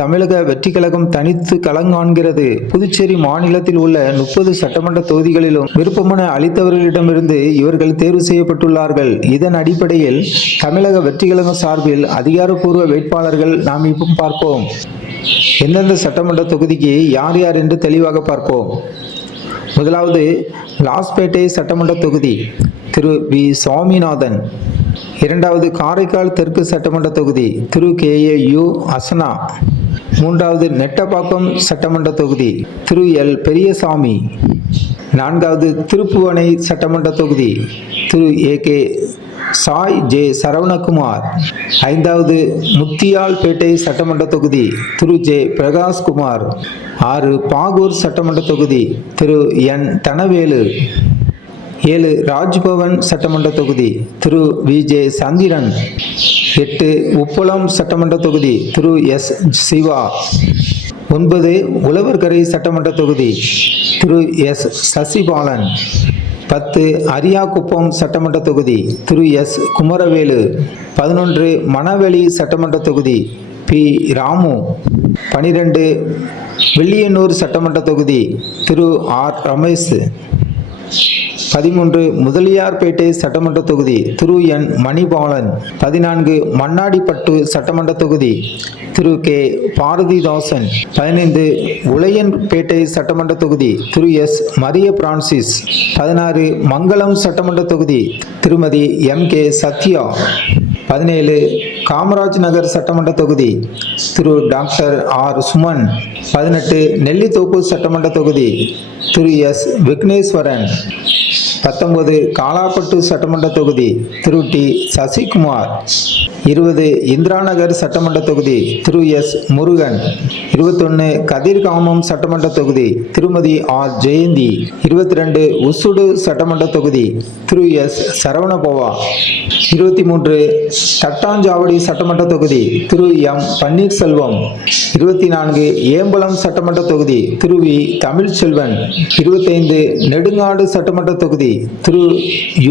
தமிழக வெற்றி கழகம் தனித்து களங்காண்கிறது. புதுச்சேரி மாநிலத்தில் உள்ள 30 சட்டமன்ற தொகுதிகளிலும் விருப்பமனு அளித்தவர்களிடமிருந்து இவர்கள் தேர்வு செய்யப்பட்டுள்ளார்கள். இதன் அடிப்படையில் தமிழக வெற்றி கழகம் சார்பில் அதிகாரப்பூர்வ வேட்பாளர்கள் நாம் இப்போ பார்ப்போம். எந்தெந்த சட்டமன்ற தொகுதிக்கு யார் யார் என்று தெளிவாக பார்ப்போம். முதலாவது லாஸ்பேட்டை சட்டமன்ற தொகுதி திரு வி சுவாமிநாதன். இரண்டாவது காரைக்கால் தெற்கு சட்டமன்ற தொகுதி திரு KAU அசனா. மூன்றாவது நெட்டப்பாக்கம் சட்டமன்ற தொகுதி திரு L பெரியசாமி. நான்காவது திருப்புவனை சட்டமன்ற தொகுதி திரு AK சாய் J சரவணகுமார். ஐந்தாவது முத்தியால்பேட்டை சட்டமன்ற தொகுதி திரு J பிரகாஷ்குமார். 6 பாகூர் சட்டமன்ற தொகுதி திரு N தனவேலு. 7 ராஜ்பவன் சட்டமன்ற தொகுதி திரு VJ சந்திரன். 8 உப்பளம் சட்டமன்ற தொகுதி திரு S சிவா. 9 உழவர்கரை சட்டமன்ற தொகுதி திரு S சசிபாலன். 10 அரியாக்குப்பம் சட்டமன்ற தொகுதி திரு S குமரவேலு. 11 மணவெளி சட்டமன்ற தொகுதி P ராமு. 12 வில்லியனூர் சட்டமன்ற தொகுதி திரு R ரமேஷ். 13 முதலியார்பேட்டை சட்டமன்ற தொகுதி திரு N மணிபாலன். 14 மண்ணாடிப்பட்டு சட்டமன்ற தொகுதி திரு K பாரதிதாசன். 15 உளையன்பேட்டை சட்டமன்ற தொகுதி திரு S மரிய பிரான்சிஸ். 16 மங்களம் சட்டமன்ற தொகுதி திருமதி MK சத்யா. 17 காமராஜ் நகர் சட்டமன்ற தொகுதி திரு டாக்டர் R சுமன். 18 நெல்லித்தோப்பு சட்டமன்ற தொகுதி திரு S விக்னேஸ்வரன். 19 காலாப்பட்டு சட்டமன்ற தொகுதி திரு T சசிகுமார். 20 இந்திரா நகர் சட்டமன்ற தொகுதி திரு S முருகன். 21 கதிர்காமம் சட்டமன்ற தொகுதி திருமதி R ஜெயந்தி. 22 உசுடு சட்டமன்ற தொகுதி திரு S சரவணபவா. 23 தட்டாஞ்சாவடி சட்டமன்ற தொகுதி திரு M பன்னீர்செல்வம். 24 ஏம்பலம் சட்டமன்ற தொகுதி திரு V தமிழ்ச்செல்வன். 25 நெடுங்காடு சட்டமன்ற தொகுதி திரு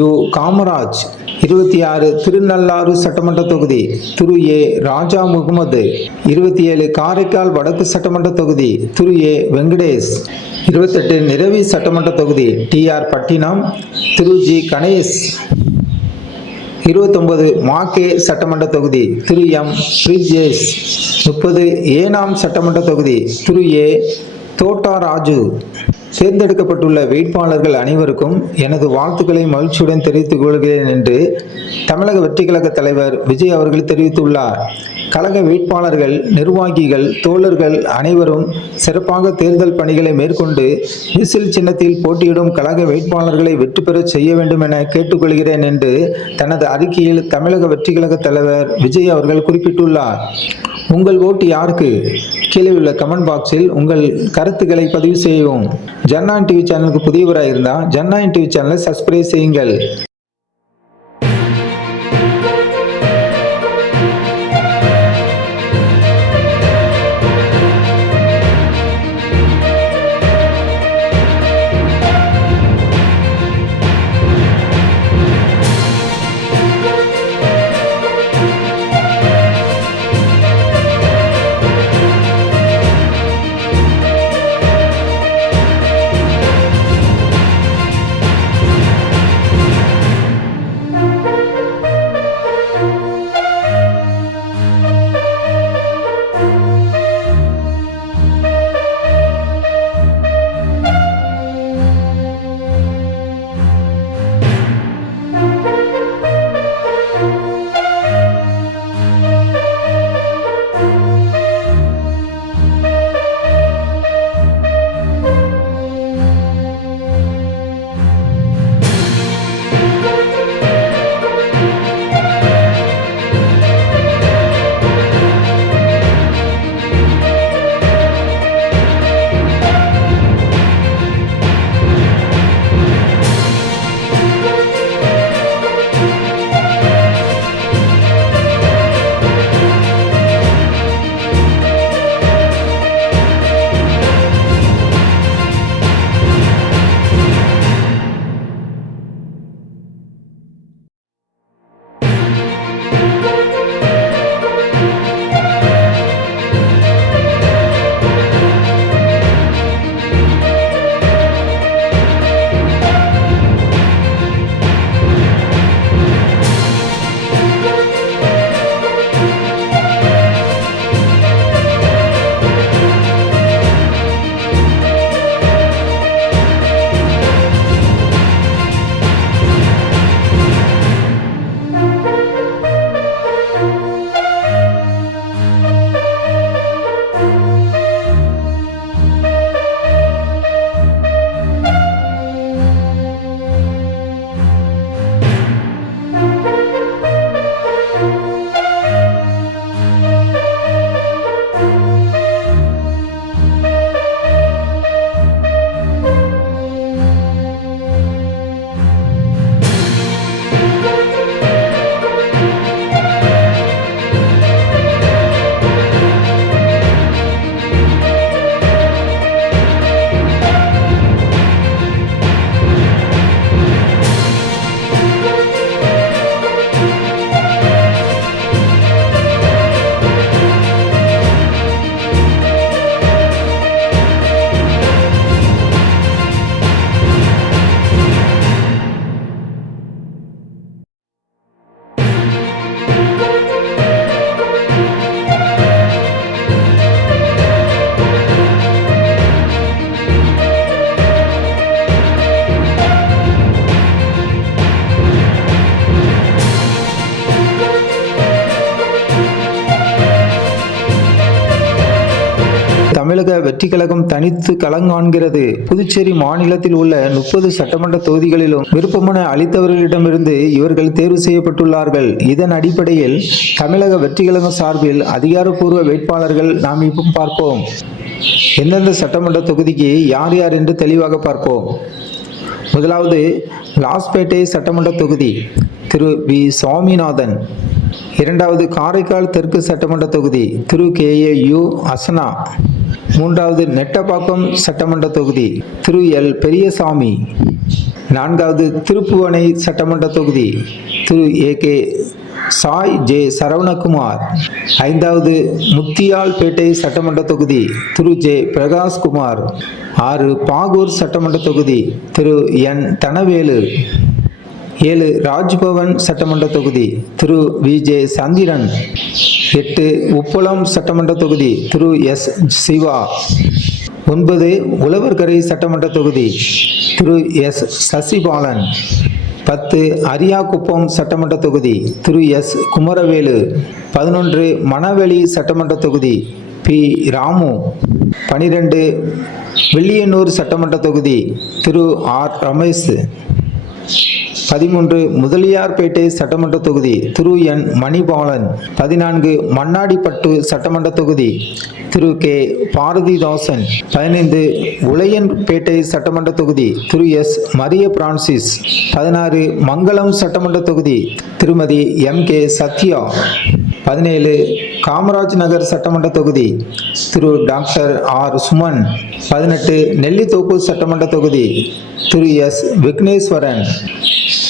U காமராஜ். 26 திருநள்ளாறு சட்டமன்ற தொகுதி திரு A ராஜா முகமது. 27 காரைக்கால் வடக்கு சட்டமன்ற தொகுதி திரு A வெங்கடேஷ். 28 நிரவி சட்டமன்ற தொகுதி TR பட்டினம் திரு G கணேஷ். 29 மாக்கே சட்டமன்ற தொகுதி திரு M பிரிஜேஷ். 30 ஏனாம் சட்டமன்ற தொகுதி திரு A தோட்டா ராஜு. தேர்ந்தெடுக்கப்பட்டுள்ள வேட்பாளர்கள் அனைவருக்கும் எனது வாழ்த்துக்களை மகிழ்ச்சியுடன் தெரிவித்துக் கொள்கிறேன் என்று தமிழக வெற்றி கழக தலைவர் விஜய் அவர்கள் தெரிவித்துள்ளார். கழக வேட்பாளர்கள், நிர்வாகிகள், தோழர்கள் அனைவரும் சிறப்பாக தேர்தல் பணிகளை மேற்கொண்டு விசில் சின்னத்தில் போட்டியிடும் கழக வேட்பாளர்களை வெற்றி பெற செய்ய வேண்டும் என கேட்டுக்கொள்கிறேன் என்று தனது அறிக்கையில் தமிழக வெற்றி கழக தலைவர் விஜய் அவர்கள் குறிப்பிட்டுள்ளார். உங்கள் ஓட்டு யாருக்கு? கீழே உள்ள கமெண்ட் பாக்ஸில் உங்கள் கருத்துக்களை பதிவு செய்யவும். ஜன்9 டிவி சேனலுக்கு புதியவராக இருந்தால் ஜன்9 டிவி சேனலை சப்ஸ்கிரைப் செய்யுங்கள். தமிழக வெற்றி கழகம் தனித்து களங்காண்கிறது. புதுச்சேரி மாநிலத்தில் உள்ள 30 சட்டமன்ற தொகுதிகளிலும் விருப்பமனு அளித்தவர்களிடமிருந்து இவர்கள் தேர்வு செய்யப்பட்டுள்ளார்கள். இதன் அடிப்படையில் தமிழக வெற்றி கழகம் சார்பில் அதிகாரப்பூர்வ வேட்பாளர்கள் நாம் இப்போ பார்ப்போம். எந்தெந்த சட்டமன்ற தொகுதிக்கு யார் யார் என்று தெளிவாக பார்ப்போம். முதலாவது லாஸ்பேட்டை சட்டமன்ற தொகுதி திரு வி சுவாமிநாதன். இரண்டாவது காரைக்கால் தெற்கு சட்டமன்ற தொகுதி திரு KAU அசனா. மூன்றாவது நெட்டப்பாக்கம் சட்டமன்ற தொகுதி திரு L பெரியசாமி. நான்காவது திருப்புவனை சட்டமன்ற தொகுதி திரு AK சாய் J சரவணகுமார். ஐந்தாவது முத்தியால்பேட்டை சட்டமன்ற தொகுதி திரு J பிரகாஷ்குமார். 6 பாகூர் சட்டமன்ற தொகுதி திரு N தனவேலு. 7 ராஜ்பவன் சட்டமன்ற தொகுதி திரு VJ சந்திரன். 8 உப்பளம் சட்டமன்ற தொகுதி திரு S சிவா. 9 உழவர்கரை சட்டமன்ற தொகுதி திரு S சசிபாலன். 10 அரியாக்குப்பம் சட்டமன்ற தொகுதி திரு S குமரவேலு. 11 மணவெளி சட்டமன்ற தொகுதி P ராமு. 12 வில்லியனூர் சட்டமன்ற தொகுதி திரு R ரமேஷ். 13 முதலியார்பேட்டை சட்டமன்ற தொகுதி திரு N மணிபாலன். 14 மண்ணாடிப்பட்டு சட்டமன்ற தொகுதி திரு K பாரதிதாசன். 15 உளையன்பேட்டை சட்டமன்ற தொகுதி திரு S மரிய பிரான்சிஸ். 16 மங்களம் சட்டமன்ற தொகுதி திருமதி MK சத்யா. 17 காமராஜ் நகர் சட்டமன்ற தொகுதி திரு டாக்டர் R சுமன். 18 நெல்லித்தோப்பு சட்டமன்ற தொகுதி திரு S விக்னேஸ்வரன்.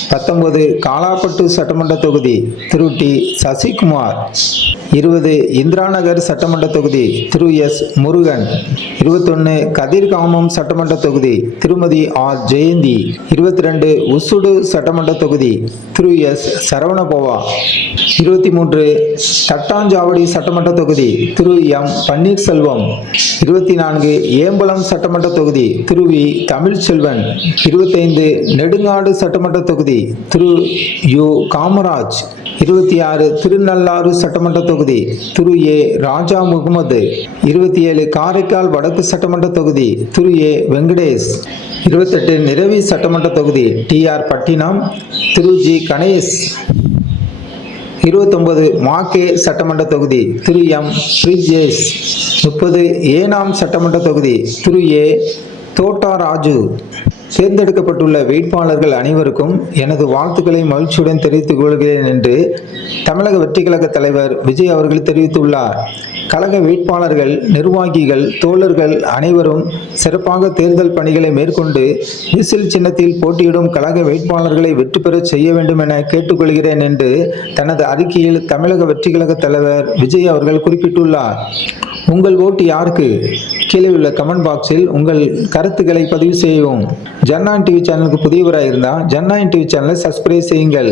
19 காலாப்பட்டு சட்டமன்ற தொகுதி திரு T சசிகுமார். 20 இந்திரா நகர் சட்டமன்ற தொகுதி திரு S முருகன். 21 கதிர்காமம் சட்டமன்ற தொகுதி திருமதி R ஜெயந்தி. 22 உசுடு சட்டமன்ற தொகுதி திரு S சரவணபவா. 23 தட்டாஞ்சாவடி சட்டமன்ற தொகுதி திரு M பன்னீர்செல்வம். 24 ஏம்பலம் சட்டமன்ற தொகுதி திரு V தமிழ்ச்செல்வன். 25 நெடுங்காடு சட்டமன்ற தொகுதி திரு U காமராஜ். 26 திருநள்ளாறு சட்டமன்ற தொகுதி திரு A ராஜா முகமது. 27 காரைக்கால் வடக்கு சட்டமன்ற தொகுதி திரு A வெங்கடேஷ். 28 நிரவி சட்டமன்ற தொகுதி TR பட்டினம் திரு G கணேஷ். 29 மாக்கே சட்டமன்ற தொகுதி திரு M பிரிஜேஷ். 30 ஏனாம் சட்டமன்ற தொகுதி திரு A தோட்டா ராஜு. தேர்ந்தெடுக்கப்பட்டுள்ள வேட்பாளர்கள் அனைவருக்கும் எனது வாழ்த்துக்களை மகிழ்ச்சியுடன் தெரிவித்துக் கொள்கிறேன் என்று தமிழக வெற்றி கழக தலைவர் விஜய் அவர்கள் தெரிவித்துள்ளார். கழக வேட்பாளர்கள், நிர்வாகிகள், தோழர்கள் அனைவரும் சிறப்பாக தேர்தல் பணிகளை மேற்கொண்டு விசில் சின்னத்தில் போட்டியிடும் கழக வேட்பாளர்களை வெற்றி பெற செய்ய வேண்டும் என கேட்டுக்கொள்கிறேன் என்று தனது அறிக்கையில் தமிழக வெற்றி கழக தலைவர் விஜய் அவர்கள் குறிப்பிட்டுள்ளார். உங்கள் ஓட்டு யாருக்கு? கீழே உள்ள கமெண்ட் பாக்ஸில் உங்கள் கருத்துக்களை பதிவு செய்யவும். ஜன்னாயின் டிவி சேனலுக்கு புதியவராக இருந்தால் ஜன்னாயின் டிவி சேனலை சப்ஸ்கிரைப் செய்யுங்கள்.